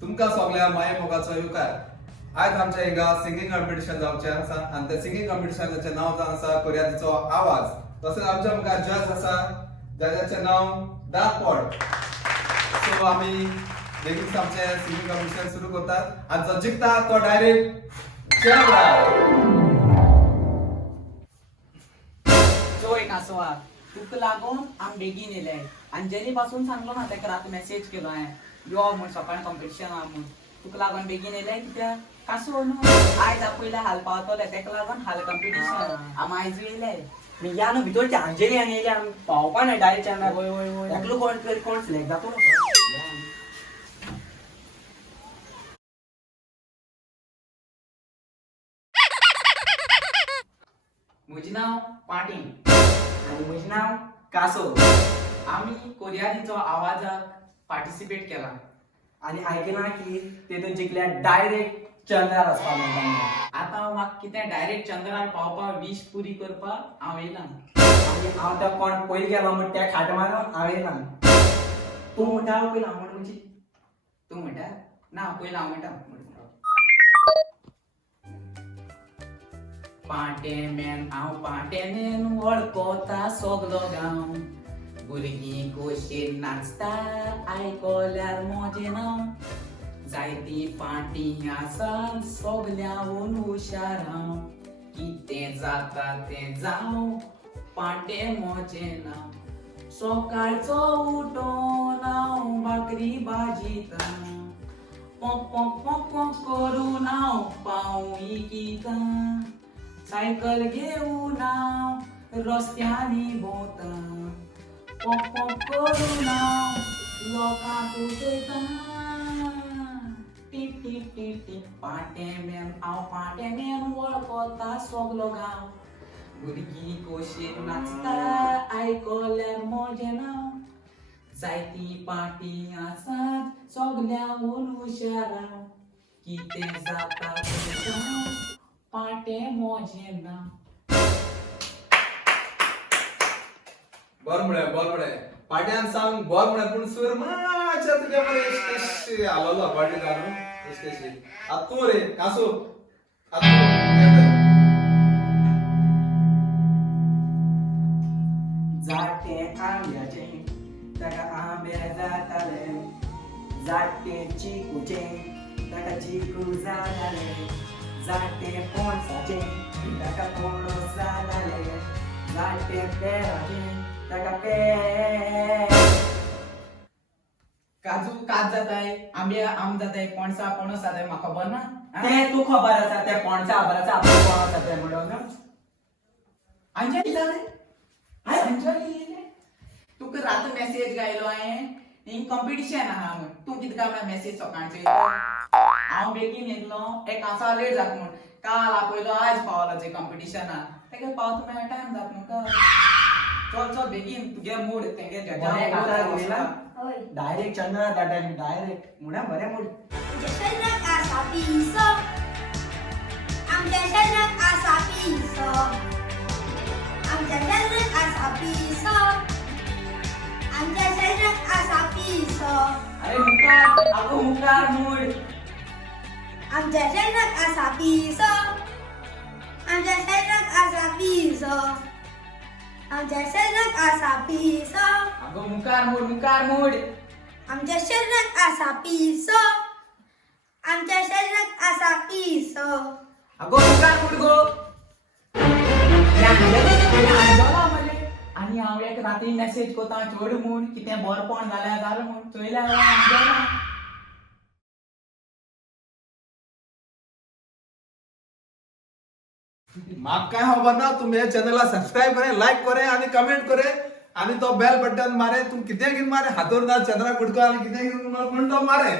तुमका सगळ्या माये मोगाचो येवकार. आज आमच्या हिंगा सिंगिंग कॉम्पिटिशन जावचे आसा आणि त्या सिंगिंग कॉम्पिटिशनाचे नाव जावन आसा कोर्याचो आवाज. तसंच आमच्या मुखार जज आसा जजाचे नाव डार्क पॉड. सो आम्ही बेगीन आमचे सिंगिंग कॉम्पिटिशन सुरू करतात आणि जो जिंकता तो डायरेक्ट चेअरमॅन. चोय कासवा तुका लागून आम बेगीन येयले. अंजली पासून सांगलो ना तेका रात मेसेज केलो हांवें यो म्हूण सकाळी कॉम्पिटिशन आहा म्हूण. तुका लागून बेगीन येयले कित्याक कासव न्हू आयज पयले हाल पावतले तेका लागून हाल कॉम्पिटिशन आम आयज येयले. मी या न्हू भितरची अंजली आनी येयली आमी पावपा ना डायरेक्ट चॅनल. वय वय वय एकलो कोण सिलेक्ट जातो. म्हजें नांव पाटील आणि म्हजें नाव कासो. आमी कोर्यादीचो आवाजाक पार्टिसिपेट केला आणि आयकना की तेतून जिंकल्या डायरेक्ट चंद्रार वचपा मेळटा. आतां म्हाका कितें डायरेक्ट चंद्रार पावपाक वीश पुरी करपाक हांव येयला. आनी हांव तो कोण पयलीं गेलो म्हण त्या खाट मारून हांव येयना. तूं म्हणटा पयलीं हांव म्हणटा म्हणजे तूं म्हणटा ना पयलीं हांव म्हणटा. पाटेमेन हांव पाटेमेन वळखता सगलो गांव. भुरगीं खोशेन नाचता आयकल्यार म्हजें नांव. जायतीं पाटी आसा सगल्याहून हुशार हांव. कितें जाता तें जावं पाटे म्हजें नांव. सकाळचो उठोन हांव भाकरी भाजीता. पोक पोक पोक पोक करून हांव पाव इकिता. सायकल घेऊन हांव रस्त्यांनी भोंवता. पोक पोक करून हांव लोकांक उठयता. टिप टिप टिप टिप पाटेमेन हांव पाटेमेन वळखता सगलो गांव. भुरगीं खोशेन नाचता आयकल्यार म्हजें नांव. जायतीं पाटी आसात सगल्याहून हुशार हांव. कितें जाता तें जावं पाटे म्हजें नांव. बॉल म्हळे पाट्यान सांग बॉल म्हळे पूण सूर मातशा तुगे मरे आलोलो पाटी घालून एशटेशी. आता तू रे कासू जाटे आंब्याचे ताका आंबे जाताले. जाटे चिकूचे ताका चिकू जाताले. जाटे पणसाचे ताका पणस जाताले. जाटे पेराचे ताका पेर. काजू काज जाताय आंबे आंब जाताय पणसा पणस जाताय म्हाका खबर ना. ते तू खबर आसा ते पणसा खबर आसा आपण कोण आसा ते म्हणून. अंजली जाले हाय अंजली येयले. तुका रात मेसेज गायलो हांवें हिंग कॉम्पिटिशन आहा म्हण. तूं कितें काय म्हणून मेसेज सकाळचो येयलो. हांव बेगीन येयलो एक आसा लेट जाता म्हूण. काल आपयलो आज पावलो जे कॉम्पिटिशनाक तेका पावता मेळटा टायम जाता न्हू. चल चल बेगीन तुगे मूड तेगे डायरेक्ट चंद्रा धाडटा डायरेक्ट म्हणा बरें मूड. आमच्या शरीरात आसा पिसो. आमच्या शरीरात आसा पिसो. आमच्या शरीरात आसा पिसो. आमच्या शरीरात आसा पिसो. अरे मुखार आगो मुखार मूड. आमच्या शरीरात आसा पिसो. आमच्या शरीरात आसा पिसो. आमच्या शरीरात आसा पिसो. आगो मुखार मूड. आमच्या शरीरात आसा पिसो. आमच्या शरीरात आसा पिसो. अगो मुखार मूड गो. आणि हांव एक राती मेसेज कोता चोड म्हूण कितें बरपण जाल्यार जालें म्हूण चोयल्यार अंजला. म्हाका काय खबर ना. तुम्ही हे चॅनलला सबस्क्राईब करे लाईक करे आणि कमेंट करे आणि तो बेल बटन मारे. तुम कितें घेऊन मारे हातोर ना चंद्रा कुडको आणि कितें घेऊन कोण तो मारे.